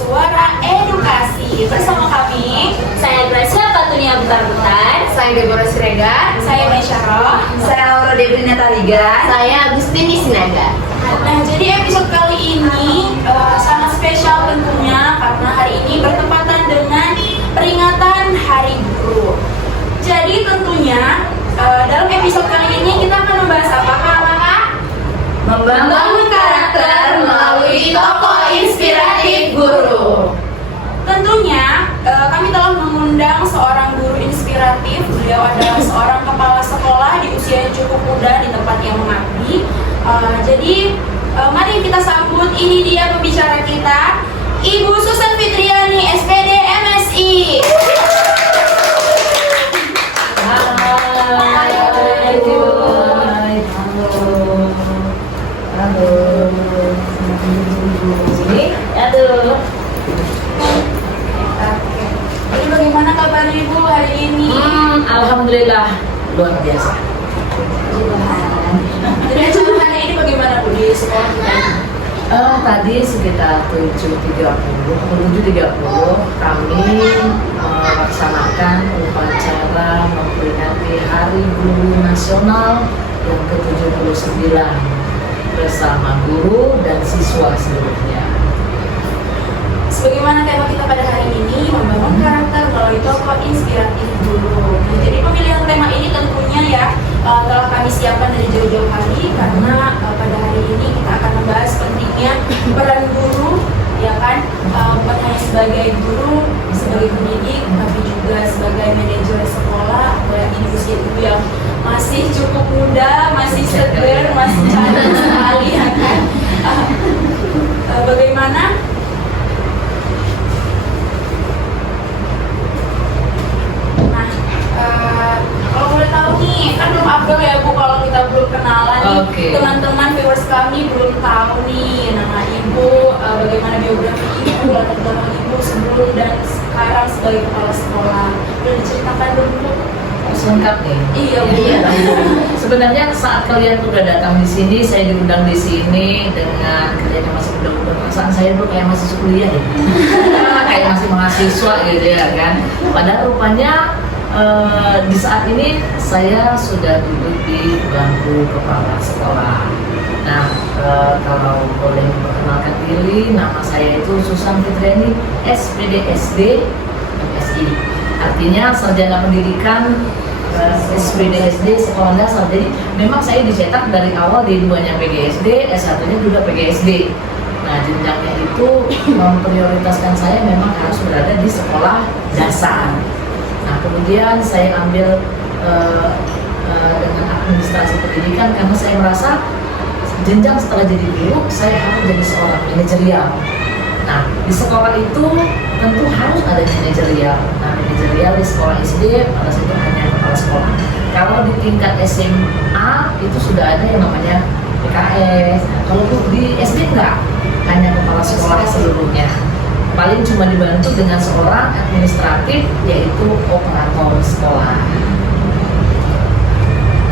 Suara Edukasi. Bersama kami, Saya Gracia Patunia Butar-Butar. Saya Deborah Siregar. saya Mesyaro. Saya Laura Debrina Taliga. Saya Agustini Sinaga. Nah, jadi episode kali ini sangat spesial tentunya karena hari ini bertepatan dengan peringatan Hari Guru. Jadi tentunya dalam episode kali ini kita akan membahas apa, Kak? Membangun karakter melalui tokoh inspiratif guru. Tentunya kami telah mengundang seorang guru inspiratif. Beliau adalah seorang kepala sekolah di usia yang cukup muda di tempat yang mengabdi. Jadi mari kita sambut, ini dia pembicara kita, Ibu Susan Fitriani, SPD MSI. Aduh. Jadi bagaimana kabar Ibu hari ini? Alhamdulillah luar biasa. Jadi acara hari ini bagaimana Bu di sekolah kita? Tadi sekitar 7.30 kami melaksanakan upacara memperingati Hari Guru Nasional yang ke-79 bersama guru dan siswa seluruhnya. Sebagaimana tema kita pada hari ini, membangun karakter melalui tokoh inspiratif guru. Nah, jadi pemilihan tema ini tentunya ya telah kami siapkan dari jauh-jauh hari karena pada hari ini kita akan membahas pentingnya peran guru, ya kan, bukan hanya sebagai guru, sebagai pendidik, tapi juga sebagai manajer sekolah, apalagi di usia ibu yang masih cukup muda, masih seger, masih cantik sekali, ya kan. Bagaimana kalau boleh tahu nih, kan belum upload ya Bu, kalau kita belum kenalan nih, Oke. teman-teman viewers kami belum tahu nih nama Ibu, bagaimana biografi Ibu, latar belakang Ibu sebelum dan sekarang sebagai kepala sekolah. Boleh diceritakan dulu? Lengkap nih. Iya Bu. Sebenarnya saat kalian udah datang di sini, saya diundang di sini dengan kalian yang masih muda-muda, perasaan saya dulu kayak masih kuliah deh. Kayak masih mahasiswa gitu ya kan. Padahal rupanya di saat ini saya sudah duduk di bangku kepala sekolah. Nah, kalau boleh memperkenalkan diri, nama saya itu Susan Fitriani, SPD SD MSI. Artinya sarjana pendidikan SPD SD sekolah dasar. Jadi memang saya dicetak dari awal di duanya PGSD, S1-nya juga PGSD. Nah, jenjangnya itu memprioritaskan saya memang harus berada di sekolah dasar. Nah, kemudian saya ambil dengan administrasi pendidikan karena saya merasa jenjang setelah jadi guru saya harus jadi seorang manajerial. Nah, di sekolah itu tentu harus ada manajerial. Nah, manajerial di sekolah SD pada saat itu hanya kepala sekolah. Kalau di tingkat SMA itu sudah ada yang namanya PKS. Nah, kalau di SD enggak, hanya kepala sekolah seluruhnya. Paling cuma dibantu dengan seorang administratif, yaitu operator sekolah.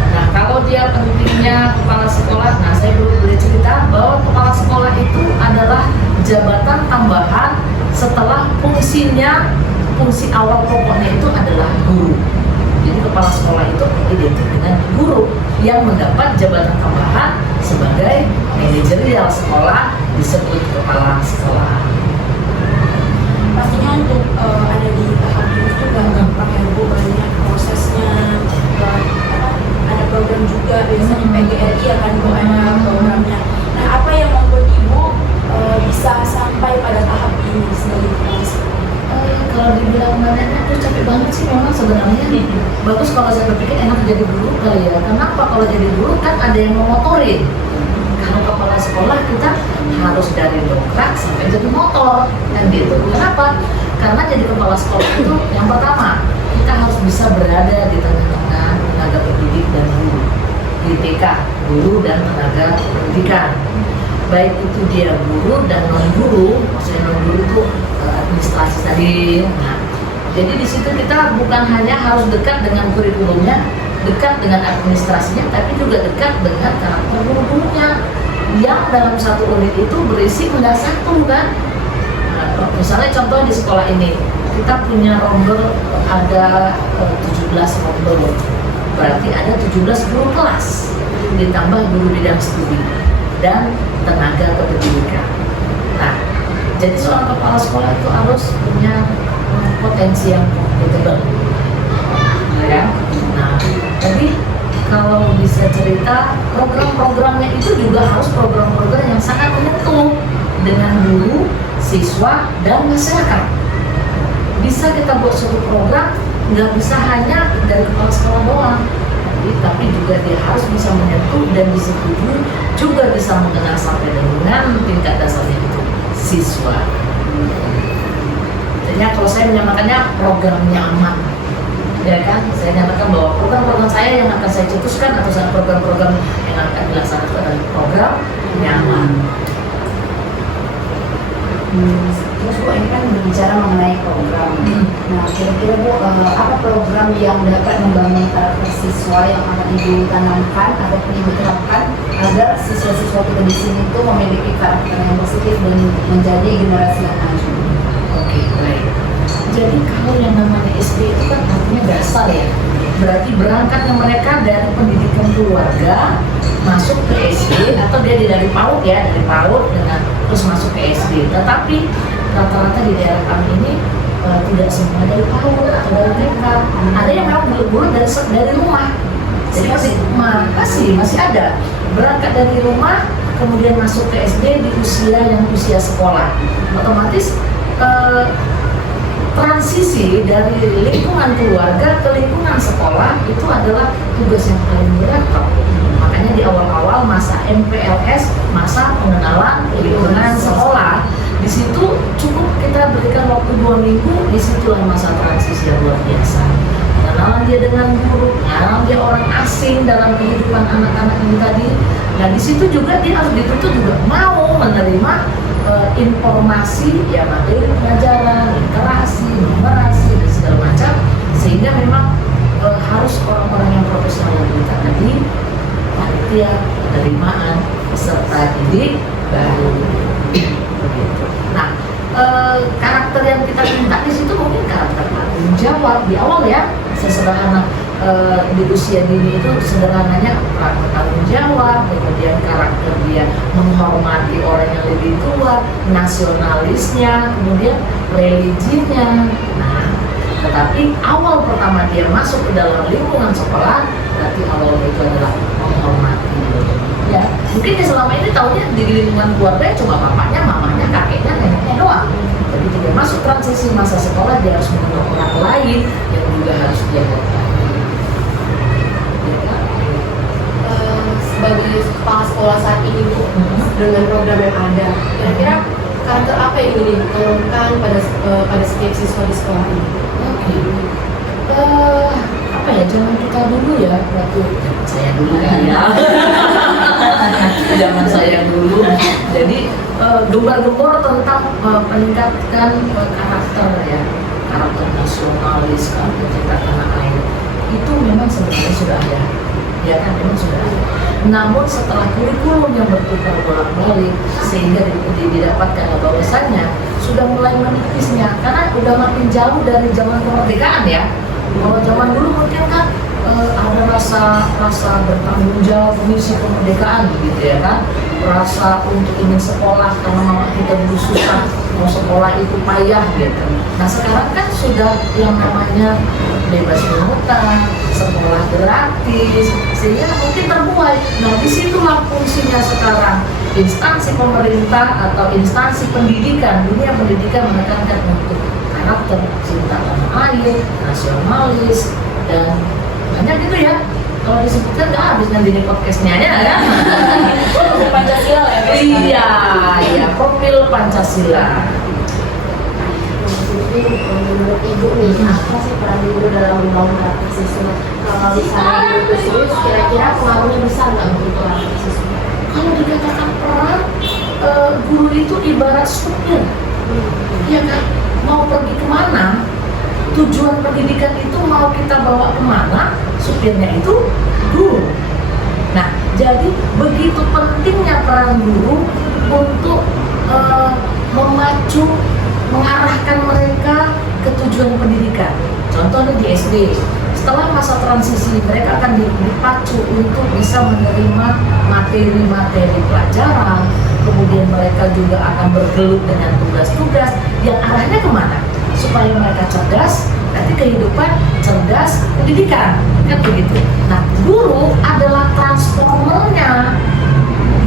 Nah, kalau dia pentingnya kepala sekolah, nah saya boleh cerita bahwa kepala sekolah itu adalah jabatan tambahan setelah fungsi awal pokoknya itu adalah guru. Jadi kepala sekolah itu identik dengan guru yang mendapat jabatan tambahan sebagai manajerial sekolah, disebut kepala sekolah. Pastinya untuk ada di tahap ini itu gak gampang ya Bu, banyak prosesnya, ada program juga, biasanya PGRI ya kan Bu, ada programnya. Nah, apa yang membuat Ibu bisa sampai pada tahap ini sebagai kepala sekolah? Kalau dibilang banyaknya tuh capek banget sih memang sebenarnya. Bagus kalau saya berpikir enak jadi guru kali ya. Kenapa? Kalau jadi guru kan ada yang memotorin. Kalau kepala sekolah kita harus dari dongkrak sampai jadi motor kan gitu. Kenapa? Karena jadi kepala sekolah itu yang pertama kita harus bisa berada di tengah-tengah tenaga pendidik dan guru. Di TK, guru dan tenaga pendidikan. Baik itu dia guru dan non guru, maksudnya non guru itu administrasi tadi. Nah, jadi di situ kita bukan hanya harus dekat dengan kurikulumnya, dekat dengan administrasinya, tapi juga dekat dengan karakter guru-gurunya yang dalam satu unit itu berisi enggak satu kan. Nah, Misalnya contoh di sekolah ini, kita punya rombel ada 17 rombel, berarti ada 17 guru kelas, ditambah guru bidang studi dan tenaga kependidikan. Nah, jadi seorang kepala sekolah itu harus punya potensi yang kompatibel, ya. Nah, jadi kalau bisa cerita, program-programnya itu juga harus program-program yang sangat menyentuh dengan guru, siswa, dan masyarakat. Bisa kita buat suatu program, nggak bisa hanya dari kepala sekolah doang, tapi juga dia harus bisa menyentuh dan disetujui, juga bisa mengenal sampai dengan tingkat dasarnya itu siswa. Jadi kalau saya menyamakannya programnya aman, ya kan? Saya nyatakan bahwa program-program saya yang akan saya cetuskan atau program-program yang akan dilaksanakan adalah program nyaman. Terus Bu, ini kan berbicara mengenai program. Nah, kira-kira Bu, apa program yang dapat membangun karakter siswa yang akan Ibu tanamkan ataupun Ibu terapkan agar siswa-siswa kita di sini itu memiliki karakter yang positif dan menjadi generasi yang maju? Oke, baik. Jadi kalau yang namanya SD itu kan artinya dasar ya. Berarti berangkatnya mereka dari pendidikan keluarga masuk ke SD, atau dia dari PAUD ya, dari PAUD dengan terus masuk ke SD. Tetapi rata-rata di daerah kami ini tidak semua dari PAUD atau dari TK. Ada yang memang guru dari rumah. Jadi masih ada berangkat dari rumah kemudian masuk ke SD di usia sekolah. Otomatis transisi dari lingkungan keluarga ke lingkungan sekolah itu adalah tugas yang paling berat. Makanya di awal-awal masa MPLS, masa pengenalan lingkungan sekolah, di situ cukup kita berikan waktu 2 minggu, disitulah masa transisi yang luar biasa. Pengenalan dia dengan guru, pengenalan dia orang asing dalam kehidupan anak-anak ini tadi. Nah di situ juga dia harus dituntut juga mau menerima informasi, ya materi pelajaran, literasi, numerasi dan segala macam, sehingga memang harus orang-orang yang profesional yang kita tadi, panitia, penerimaan, peserta didik baru. Nah, karakter yang kita minta di situ mungkin karakter tanggung jawab di awal ya, sesederhana di usia dini itu sederhananya karakter tanggung jawab, kemudian karakter dia menghormati orang yang lebih tua, nasionalisnya, kemudian religinya. Nah, tetapi awal pertama dia masuk ke dalam lingkungan sekolah, berarti awal itu adalah menghormati. Ya, mungkin dia selama ini taunya di lingkungan keluarga cuma bapaknya, mamanya, kakeknya, neneknya doang. Tapi jika masuk transisi masa sekolah, dia harus mengenal orang lain yang juga harus dia hormati. Sebagai kepala sekolah saat ini Bu, dengan program yang ada, kira-kira karakter apa yang ingin ditanamkan pada setiap siswa di sekolah ini? Apa ya, zaman kita dulu ya, waktu saya dulu kan ya, zaman saya dulu, jadi gembar-gembor tentang peningkatkan karakter ya, karakter nasionalis, karakter cinta tanah air, itu memang sebenarnya sudah ada. Ya kan, memang sudah ada. Namun setelah kurikulum yang bertukar bolak-balik sehingga didapatkan bahwasannya sudah mulai menipisnya, karena udah makin jauh dari zaman kemerdekaan ya. Kalau zaman dulu mungkin kan ada rasa bertanggung jawab misi kemerdekaan gitu ya kan, rasa untuk ingin sekolah karena mama kita dulu susah, mau sekolah itu payah gitu. Nah sekarang kan sudah yang namanya bebas pungutan, sekolah gratis, sehingga mungkin terbuai. Nah disitulah fungsinya sekarang instansi pemerintah atau instansi pendidikan, dunia pendidikan menekankan untuk karakter cinta tanah air, nasionalis, dan banyak gitu ya. Kalau disebutkan nggak habis nanti di podcastnya ya kan. Pancasila ya. Iya, profil Pancasila. Jadi menurut Ibu nih, apa sih peran guru dalam membangun karakter siswa? Kalau misalnya guru itu serius, kira-kira pengaruhnya besar nggak untuk karakter siswa? Kalau dikatakan peran, guru itu ibarat supir, ya kan? Mau pergi kemana? Tujuan pendidikan itu mau kita bawa kemana? Supirnya itu guru. Nah, jadi begitu pentingnya peran guru untuk memacu mengarahkan mereka ke tujuan pendidikan. Contohnya di SD, setelah masa transisi mereka akan dipacu untuk bisa menerima materi-materi pelajaran, kemudian mereka juga akan bergelut dengan tugas-tugas yang arahnya kemana? Supaya mereka cerdas, nanti kehidupan cerdas, pendidikan, kan begitu. Nah, guru adalah transformernya.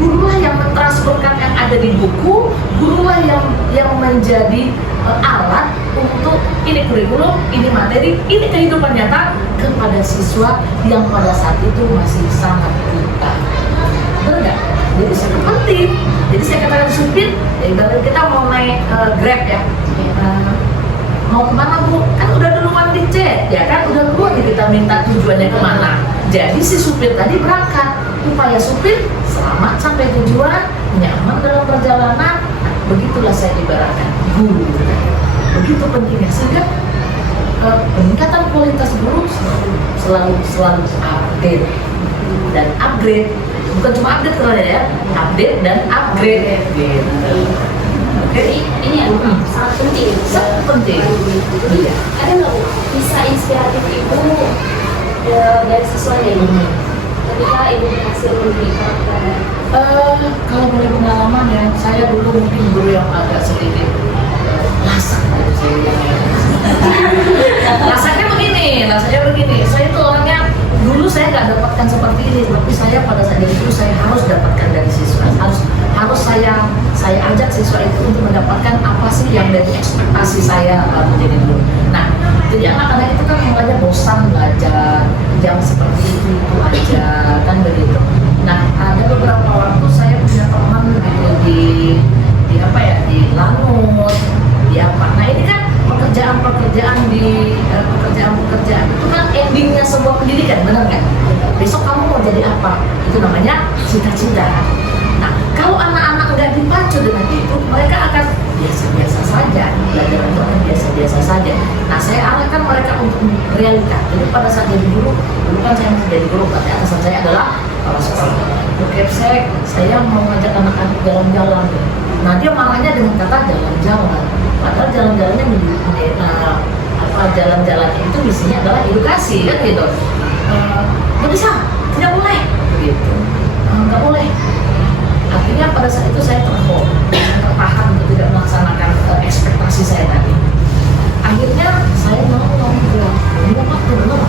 Gurulah yang mentransferkan yang ada di buku, gurulah yang menjadi alat untuk ini kurikulum, ini materi, ini kehidupan nyata kepada siswa yang pada saat itu masih sangat buta. Benar nggak? Jadi sangat penting. Jadi saya katakan supir, ya ibarat kita mau naik Grab ya. Mau kemana Bu? Kan udah duluan dicek, ya kan? Udah duluan kita minta tujuannya kemana. Jadi si supir tadi berangkat, upaya supir selamat sampai tujuan, nyaman dalam perjalanan. Begitulah saya ibaratkan guru. Begitu pentingnya sehingga peningkatan kualitas guru selalu update dan upgrade. Bukan cuma update kalau ya, update dan upgrade. Gitu. Jadi ini ya sangat penting. Sangat penting. Iya. Ada nggak Bu, bisa inspiratif Ibu dari siswanya ini ketika Ibu berhasil memberi karakter? Kalau boleh pengalaman ya, saya dulu mungkin guru yang agak sedikit lasak. Rasanya begini. Saya itu orangnya dulu saya nggak dapatkan seperti ini, tapi saya pada saat itu saya harus dapatkan dari siswa. Harus saya ajak siswa itu untuk mendapatkan apa sih yang dari ekspektasi saya menjadi guru. Nah, jadi anak-anak itu kan mulanya bosan belajar, yang seperti itu aja kan begitu. Nah, ada beberapa waktu saya punya teman gitu di apa ya, di Lanut, di apa. Nah, ini kan pekerjaan itu kan endingnya sebuah pendidikan, benar nggak? Besok kamu mau jadi apa? Itu namanya cita-cita. Nah, kalau anak-anak nggak dipacu dengan itu, mereka akan biasa-biasa saja, belajar untuk biasa-biasa saja. Nah, saya arahkan mereka untuk realita. Jadi pada saat jadi guru kan saya masih jadi guru, berarti atasan saya adalah kepala sekolah. Kepsek, saya mau ngajak anak-anak jalan-jalan. Nah, dia marahnya dengan kata jalan-jalan. Padahal jalan-jalannya jalan-jalan itu isinya adalah edukasi kan gitu. Nggak bisa, tidak boleh gitu. Nggak boleh. Akhirnya pada saat itu saya terpaham untuk tidak melaksanakan ekspektasi saya tadi. Akhirnya saya mau bilang, ini waktu benar.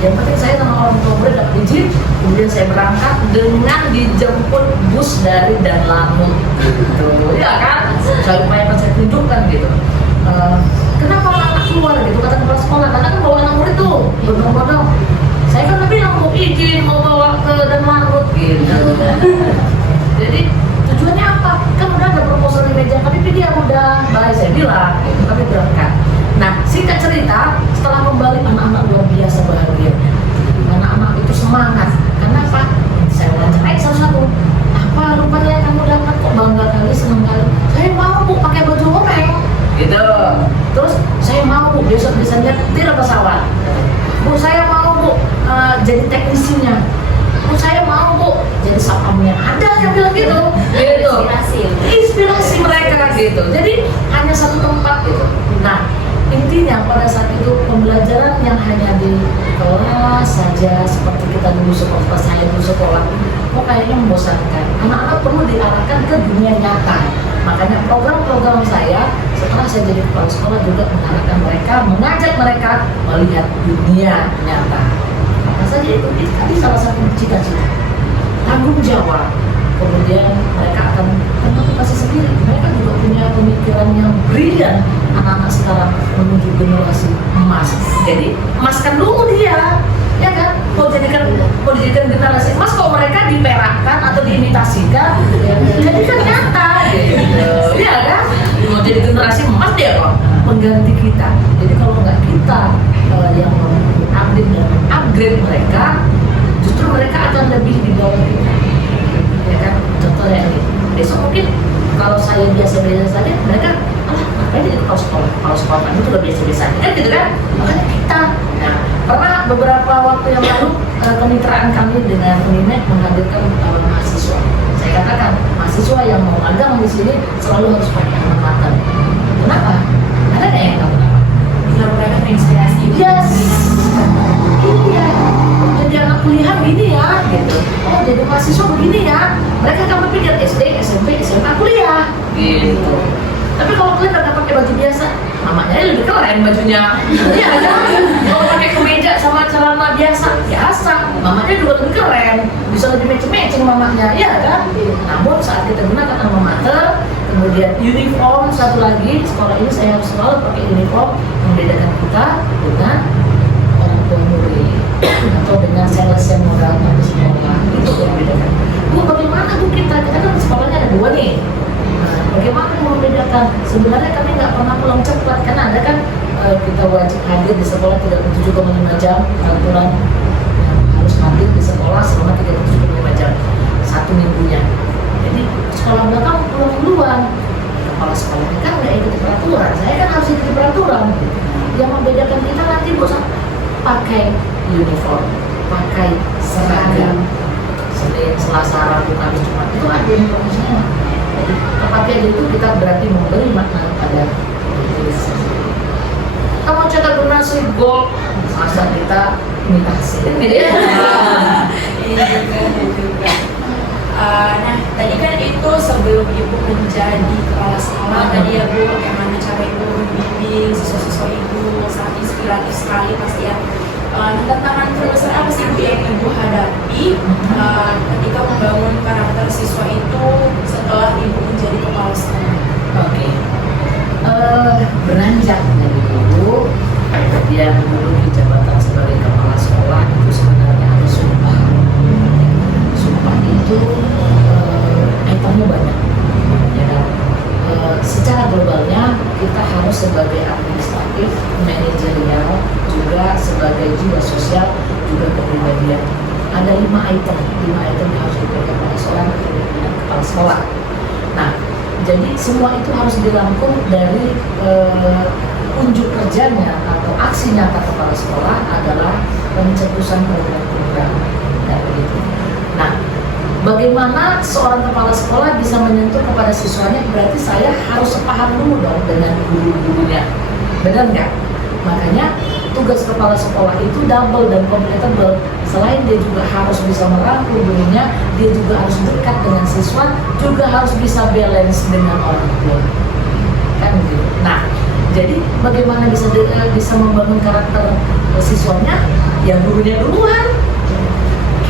Yang penting saya sama orang tua murid dapat izin, kemudian saya berangkat dengan dijemput bus dari Dan Lanut gitu. Ya kan? Saya upayakan, saya tunjukkan gitu. Kenapa anak keluar gitu, kata kepala sekolah, karena kan bawa anak murid tuh bodong-bodong. Saya kan bilang mau izin, mau bawa ke Dan Lanut gitu. Jadi tujuannya apa? Kan udah ada proposal di meja, tapi dia udah baik, saya bilang gitu, tapi berangkat. Nah, singkat cerita, setelah kembali anak-anak luar biasa bahagia. Anak-anak itu semangat. Kenapa? Saya wawancarai satu-satu. Apa rupanya yang kamu dapat, kok bangga kali, senang kali? Saya mau Bu pakai baju oranye. Gitu. Terus saya mau Bu besok bisa nyetir pesawat. Bu saya mau Bu jadi teknisinya. Bu saya mau Bu jadi satpamnya. Ada yang bilang gitu. Gitu. Inspirasi mereka gitu. Jadi hanya satu tempat gitu. Nah, intinya pada saat itu pembelajaran yang hanya di kelas saja seperti kita dulu sekolah, saya dulu sekolah, kok kayaknya membosankan. Anak-anak perlu diarahkan ke dunia nyata. Makanya program-program saya setelah saya jadi kepala sekolah juga mengarahkan mereka, mengajak mereka melihat dunia nyata. Apa saja itu? Tadi salah satu cita-cita, tanggung jawab. Kemudian mereka akan memotivasi sendiri. Mereka juga punya pemikiran yang brilian. Anak-anak sekarang menuju generasi emas. Jadi emaskan dulu dia, ya kan? Mau dijadikan generasi emas, kok mereka diperakkan atau diimitasikan, jadikan nyata. Gitu. Ya kan? Mau jadi generasi emas dia kok mengganti kita. Jadi kalau nggak kita yang update dan upgrade mereka, justru mereka akan lebih di bawah kita. Ya kan? Contohnya ini, besok mungkin kalau saya biasa-biasa saja, mereka ngapain jadi kepala sekolah itu udah biasa-biasa aja kan gitu kan? Makanya kita, nah pernah beberapa waktu yang lalu kemitraan kami dengan Unimed menghadirkan mahasiswa. Saya katakan mahasiswa yang mau magang di sini selalu harus pakai amatan. Kenapa? mamanya lebih keren bajunya. Iya kan? Kalau pakai kemeja sama celana biasa, mamanya juga lebih keren, bisa lebih matching mamanya, ya kan? Namun saat kita gunakan alma mater, kemudian uniform, satu lagi sekolah ini saya harus selalu pakai uniform membedakan kita dengan orang tua murid atau dengan sales yang modalnya di sekolah, itu yang membedakan. Bu, bagaimana Bu kita kan sekolahnya ada 2 nih. Nah, bagaimana membedakan? Sebenarnya kami nggak pernah pulang cepat, karena ada kan kita wajib hadir di sekolah 37,5 jam aturan harus hadir di sekolah selama 37,5 jam 1 minggunya. Jadi sekolah belakang pulang duluan. Kepala sekolahnya kan nggak ikut peraturan, saya kan harus ikut peraturan. Yang membedakan kita nanti Bu pakai uniform, pakai seragam. Senin, Selasa, Rabu, Kamis, Jumat itu ada informasinya. Jadi pakai itu kita berarti memberi makna pada diri sendiri. Kamu cetak donasi gold, masa kita minta hasil gitu ya? Iya juga. Nah, tadi kan itu sebelum Ibu menjadi kepala sekolah tadi ya Bu, bagaimana cara Ibu membimbing siswa-siswa Ibu, sangat inspiratif sekali pasti ya. Tantangan terbesar apa sih Bu yang Ibu hadapi ketika membangun karakter siswa itu setelah Ibu menjadi kepala sekolah? Oke. Beranjak dari dulu, kemudian dulu di jabatan sebagai kepala sekolah itu sebenarnya ada sumpah. Sumpah itu itemnya banyak. Ya, secara globalnya kita harus sebagai administratif, manajerial, juga sebagai jiwa sosial, juga kepribadian. Ada 5 item yang harus dipegang oleh seorang kepala sekolah. Nah, jadi semua itu harus dirangkum dari unjuk kerjanya atau aksi nyata kepala sekolah adalah pencetusan program-program dan begitu. Nah, bagaimana seorang kepala sekolah bisa menyentuh kepada siswanya? Berarti saya harus sepaham dulu dong dengan guru-gurunya, benar nggak? Makanya tugas kepala sekolah itu double dan completable. Selain dia juga harus bisa merangkul gurunya, dia juga harus dekat dengan siswa, juga harus bisa balance dengan orang tua. Kan gitu. Nah, jadi bagaimana bisa membangun karakter siswanya? Ya gurunya duluan.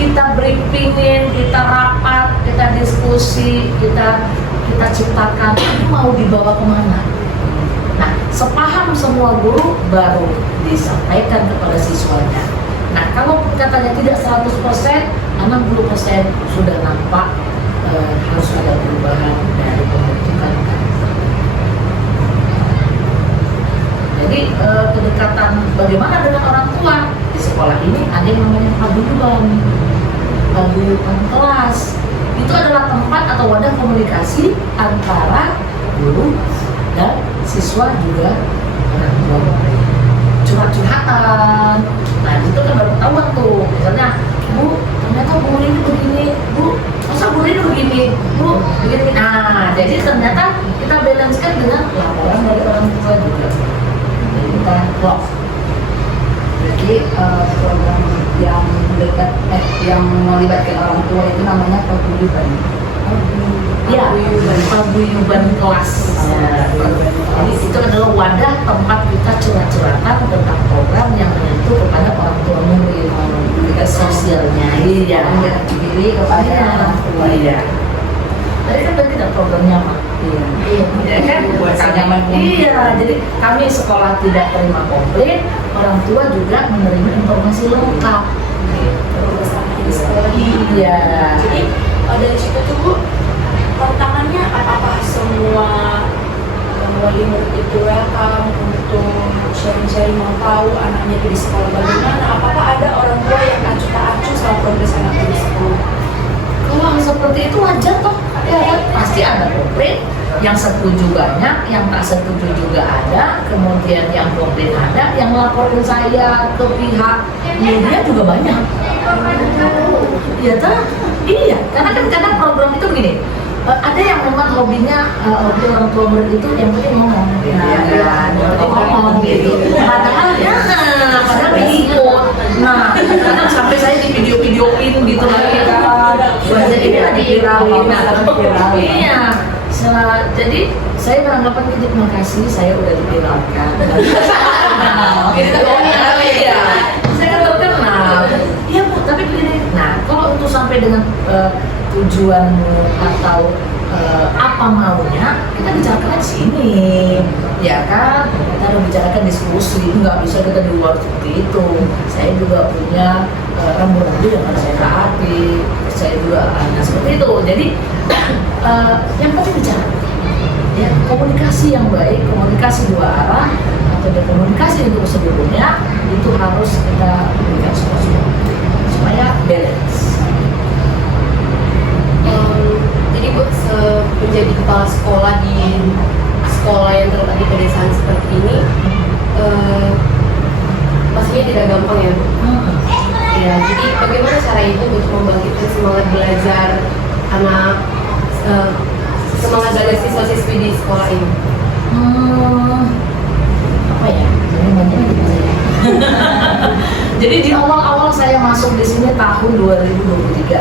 Kita briefingin, kita rapat, kita diskusi, kita ciptakan ini mau dibawa kemana. Nah, sepaham semua guru baru disampaikan kepada siswanya. Nah, kalau katanya tidak 100%, 60% sudah nampak harus ada perubahan dari pembentukan karakter. Jadi kedekatan bagaimana dengan orang tua di sekolah ini ada yang namanya paguyuban kelas. Itu adalah tempat atau wadah komunikasi antara guru dan siswa juga orang tua. Curhat-curhatan. Nah, itu kan baru ketahuan tuh. Misalnya, Bu, ternyata guru ini begini. Bu, masa guru ini begini? Bu, begini. Nah, jadi ternyata kita balancekan dengan laporan dari orang tua juga. Jadi kita vlog. Jadi program yang dekat yang melibatkan orang tua itu namanya paguyuban. Ya, paguyuban kelas. Jadi itu adalah wadah tempat kita curhat-curhatan tentang program yang menyentuh kepada orang tua murid, juga sosialnya. Iya, Mendekat diri kepada orang tua. Iya. Tadi kan berarti ada programnya Pak. Iya kan? Buat nyaman. Iya, jadi kami sekolah tidak terima komplain, orang tua juga menerima informasi lengkap. Di sekolah ini. Iya. Jadi dari situ tuh Bu, tantangannya apakah semua wali murid itu welcome untuk sharing-sharing, mau tahu anaknya di sekolah bagaimana? Apakah ada orang tua yang acuh tak acuh sama progres anaknya di sekolah? Kalau hal seperti itu wajar toh, ya kan? Pasti ada komplain, yang setuju banyak, yang tak setuju juga ada, kemudian yang komplain ada, yang melaporkan saya ke pihak media juga banyak. Iya toh? Iya, karena kan kadang program itu begini, ada yang memang hobinya hobi orang tua murid itu yang penting ngomong, ngomong gitu. Padahal padahal ikut. Nah, kadang sampai saya di video-videoin gitu lagi kan. Jadi dia diviralin. Iya. Jadi Saya beranggapan itu terima kasih, saya udah diviralkan. Ini terkenal ya. Saya kan terkenal. Iya Bu, tapi begini. Nah, kalau untuk sampai dengan tujuanmu atau apa maunya, kita bicarakan di sini, ya kan? Kita harus bicarakan diskusi, nggak bisa kita di luar seperti itu. Saya juga punya rambu-rambu yang harus saya taati, saya juga seperti itu. Jadi yang penting bicara. Ya, komunikasi yang baik, komunikasi dua arah atau komunikasi untuk sebelumnya itu harus kita berikan supaya balance. Jadi Bu, menjadi kepala sekolah di sekolah yang terletak di pedesaan seperti ini, pastinya tidak gampang ya Bu. Ya, jadi bagaimana cara itu untuk membangkitkan semangat belajar anak, semangat belajar siswa-siswi di sekolah ini? Apa ya? Jadi di awal-awal saya masuk di sini tahun 2023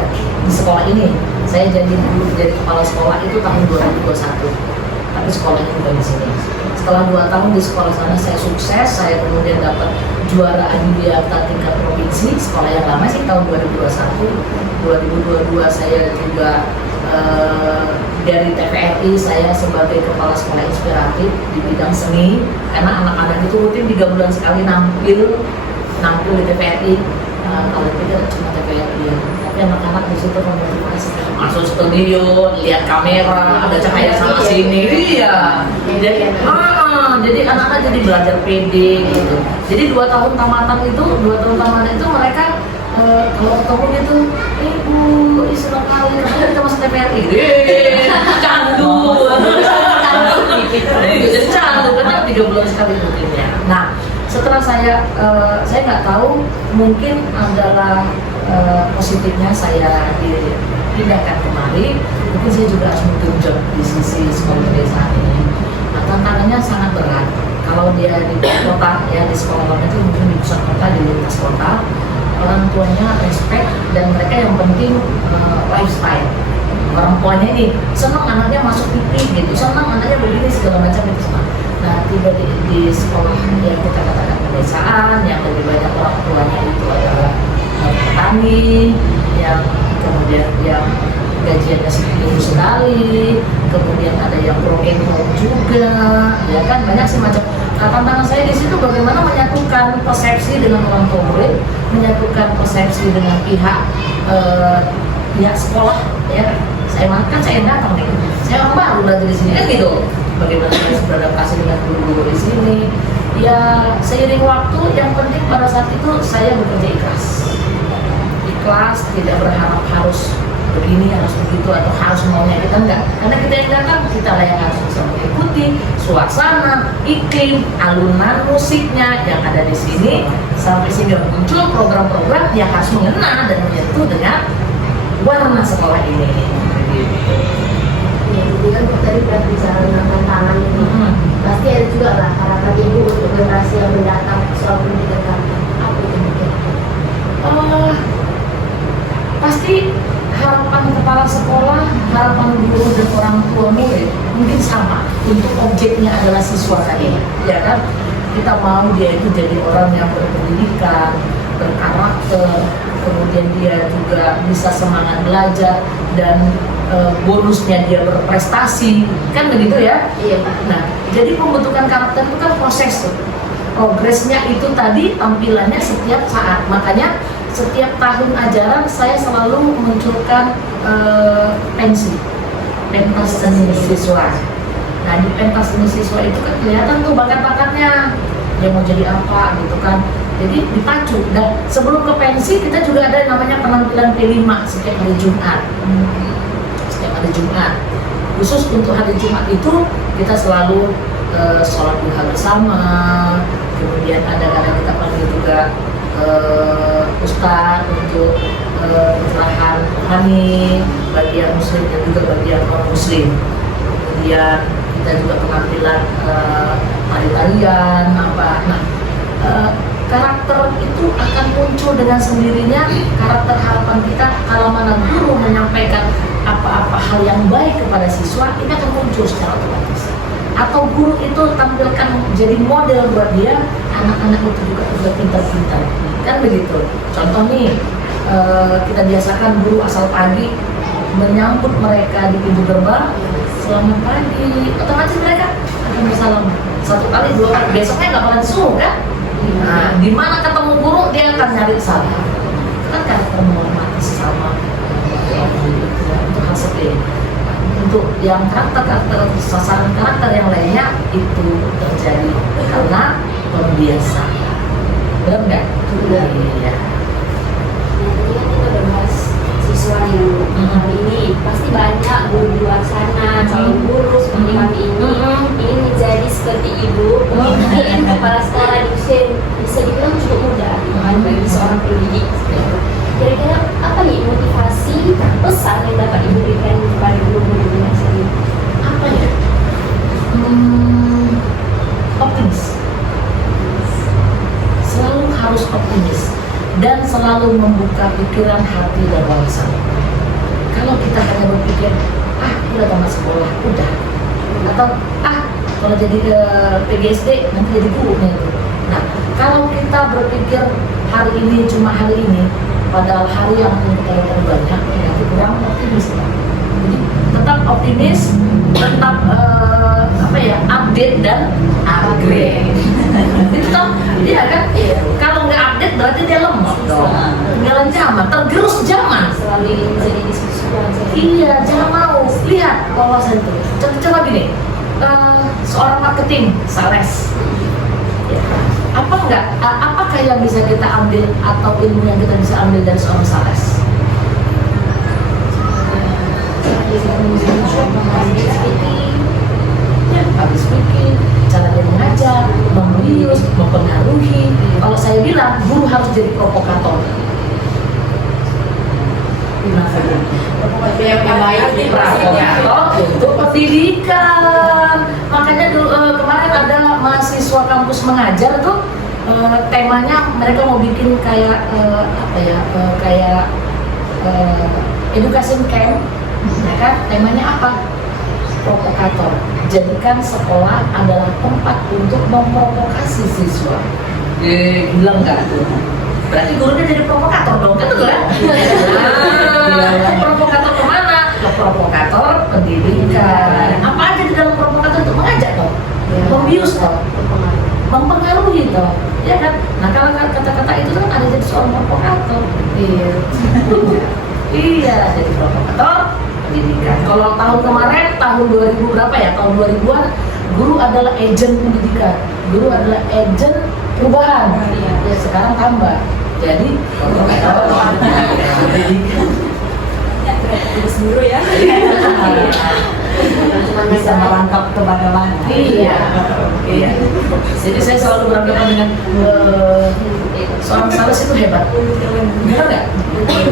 di sekolah ini. Saya jadi kepala sekolah itu tahun 2021. Tapi sekolahnya bukan di sini. Setelah 2 tahun di sekolah sana saya sukses, saya kemudian dapat juara adiwiyata tingkat provinsi. Sekolah yang lama sih tahun 2021. 2022 saya juga dari TVRI saya sebagai kepala sekolah inspiratif di bidang seni, karena anak-anak itu rutin 3 bulan sekali nampil di TVRI. Kalau tidak cuma TVRI ya, tapi anak-anak di situ memotivasi masuk studio, lihat kamera, ada cahaya sana sini, iya. Jadi anak-anak jadi belajar pede gitu. Jadi 2 tahun tamatan itu mereka kalau ketemu gitu, ibu Isra kali kita masuk TVRI, candu, jadi candu karena 3 bulan sekali rutinnya. Nah, setelah saya nggak tahu, mungkin adalah positifnya saya dipindahkan kemari, mungkin saya juga harus menunjuk di sisi sekolah pedesaan ini. Nah, tantangannya sangat berat. Kalau dia di kota ya, di sekolah itu mungkin di pusat kota, di lintas kota, orang tuanya respect dan mereka yang penting lifestyle. Orang tuanya ini senang anaknya masuk TV gitu, senang anaknya begini segala macam itu semua. Nah, tiba di sekolah yang kita katakan pedesaan, yang lebih banyak orang tuanya itu adalah petani, yang kemudian yang gajiannya segitu sekali, kemudian ada yang broken home juga, ya kan, banyak sih macam. Nah, tantangan saya di situ bagaimana menyatukan persepsi dengan orang tua murid, menyatukan persepsi dengan pihak sekolah, ya. Saya datang nih, saya orang baru belajar di sini kan gitu. Bagaimana saya beradaptasi dengan guru-guru di sini? Ya, seiring waktu, yang penting pada saat itu saya bekerja ikhlas, tidak berharap harus begini, harus begitu, atau harus maunya kita enggak. Karena kita yang datang, kita lah yang harus bisa mengikuti suasana, iklim, alunan musiknya yang ada di sini, sampai sehingga muncul program-program yang harus mengena dan menyentuh dengan warna sekolah ini. Ya, jadi kan tadi berbicara tentang tantangan ini, pasti ada juga lah harapan ibu untuk generasi yang mendatang soal pendidikan. Apa itu mungkin? Pasti harapan kepala sekolah, harapan guru dan orang tua murid mungkin sama. Untuk objeknya adalah siswa tadi, ya kan? Kita mau dia itu jadi orang yang berpendidikan, berkarakter, kemudian dia juga bisa semangat belajar dan bonusnya dia berprestasi, kan begitu ya? Iya. Nah, jadi pembentukan karakter itu kan proses tuh. Progresnya itu tadi tampilannya setiap saat, makanya setiap tahun ajaran saya selalu memunculkan pentas seni siswa. Nah, di pentas seni siswa itu kan kelihatan tuh bakat-bakatnya, dia mau jadi apa gitu kan. Jadi dipacu, dan sebelum ke pensi kita juga ada namanya penampilan P5 setiap hari Jumat. Setiap hari Jumat, khusus untuk hari Jumat itu kita selalu sholat duha bersama. Kemudian kadang-kadang kita panggil juga ustadz untuk pencerahan rohani bagi yang muslim dan juga bagi yang non muslim. Kemudian kita juga penampilan tari-tarian apa. Nah, karakter itu akan muncul dengan sendirinya. Karakter harapan kita kalau mana guru menyampaikan apa-apa hal yang baik kepada siswa, ini akan muncul secara otomatis. atau guru itu tampilkan jadi model buat dia, anak-anak itu juga sudah pintar-pintar, kan begitu. Contoh nih, kita biasakan guru asal pagi menyambut mereka di pintu gerbang, selamat pagi, otomatis mereka akan bersalam 1 kali 2 kali, besoknya nggak bakalan suruh kan. Nah, di mana ketemu guru dia akan nyari salam, kan karakter menghormati sesama. Untuk hal seperti ini. Untuk yang karakter sasaran karakter yang lainnya itu terjadi karena pembiasaan. Benar nggak? Iya. Tadi kan kita udah bahas siswa yang kami ini pasti banyak guru di luar sana, calon guru seperti kami ini ingin menjadi seperti ibu, mungkin kepala sekolah di usia bisa dibilang cukup muda, kan bagi seorang pendidik. Kira-kira apa nih motivasi pesan yang dapat diberikan kepada guru-guru di masa ini? Apa ya? Optimis. Selalu harus optimis dan selalu membuka pikiran, hati, dan wawasan. Kalau kita hanya berpikir, udah tamat sekolah, udah, atau kalau jadi PGSD nanti jadi gurunya itu. Nah, kalau kita berpikir hari ini cuma hari ini, padahal hari yang kita banyak, nanti kurang optimis. Jadi tetap optimis, tetap update dan upgrade. Itu toh, iya kan? Kalau nggak update berarti dia lemah dong. Ketinggalan zaman, tergerus zaman. Selalu ingin menjadi diskusi aja. Iya, jangan mau lihat wawasan itu. Coba gini, seorang marketing, sales. Ya. Apakah yang bisa kita ambil atau ilmu yang kita bisa ambil dari seorang sales? Habis speaking, cara dia mengajar, membius, mempengaruhi. Kalau saya bilang, guru harus jadi provokator. Yang baik Provokator untuk pendidikan. Makanya kemarin ada mahasiswa kampus mengajar tuh, temanya mereka mau bikin kayak education camp, ya kan? Temanya apa? Provokator. Jadikan sekolah adalah tempat untuk memprovokasi siswa. Bilang nggak tuh? Berarti gurunya jadi provokator dong, kan tuh kan? Provokator kemana? Ke provokator pendidikan. Apa aja di dalam provokator itu mengajak toh, membius toh, mempengaruhi toh, ya kan? Nah kalau kata-kata itu kan ada jadi seorang provokator. Iya. Iya, jadi provokator pendidikan. Kalau tahun kemarin, tahun 2000 berapa ya? Tahun 2000-an, guru adalah agent pendidikan. Guru adalah agent perubahan. Ya sekarang tambah. Jadi pendidikan. Terus guru ya. Bisa merangkap ke mana-mana. Iya. Jadi saya selalu beranggapan dengan seorang sales itu hebat. Benar nggak?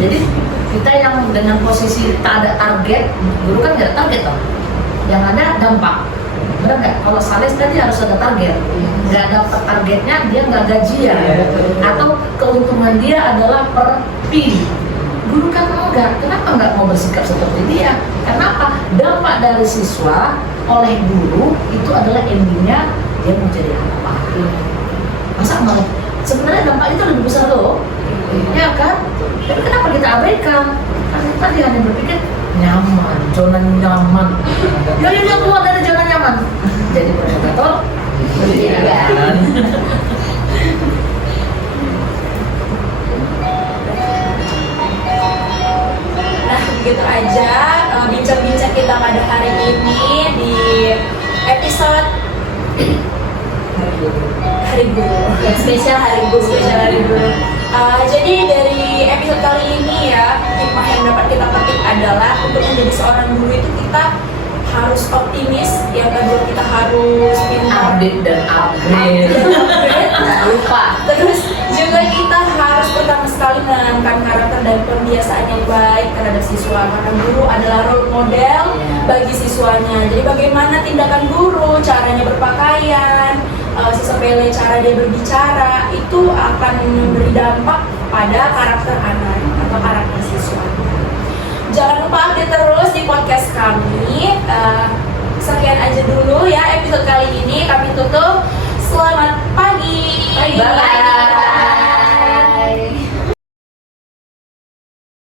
Jadi kita yang dengan posisi tak ada target, guru kan nggak ada target toh. Yang ada dampak. Benar nggak? Kalau sales tadi harus ada target. Nggak dapat targetnya dia nggak gajian. Atau keuntungan dia adalah per pi. Guru kan enggak. Kenapa nggak mau bersikap seperti dia? Kenapa? Dampak dari siswa oleh guru itu adalah endingnya dia mau jadi apa? Masa mau? Sebenarnya dampak itu lebih besar loh. Ya kan? Tapi kenapa kita abaikan? Karena tadi hanya berpikir nyaman, zona nyaman. Ya keluar dari zona nyaman. Jadi provokator. Nah, begitu aja bincang-bincang kita pada hari ini di episode Hari Guru. Spesial Hari Guru. Spesial Hari Guru. Jadi dari episode kali ini ya, hikmah yang dapat kita petik adalah untuk menjadi seorang guru itu kita harus optimis, yang kedua kita harus pintar, Update dan upgrade. jangan lupa. Terus juga kita harus pertama sekali menanamkan karakter dan pembiasaan yang baik terhadap siswa, karena guru adalah role model bagi siswanya. Jadi bagaimana tindakan guru, caranya berpakaian, sesepele cara dia berbicara, itu akan memberi dampak pada karakter anak atau karakter siswa. Jangan lupa update terus di podcast kami. sekian aja dulu ya episode kali ini. Kami tutup. Selamat pagi. Bye.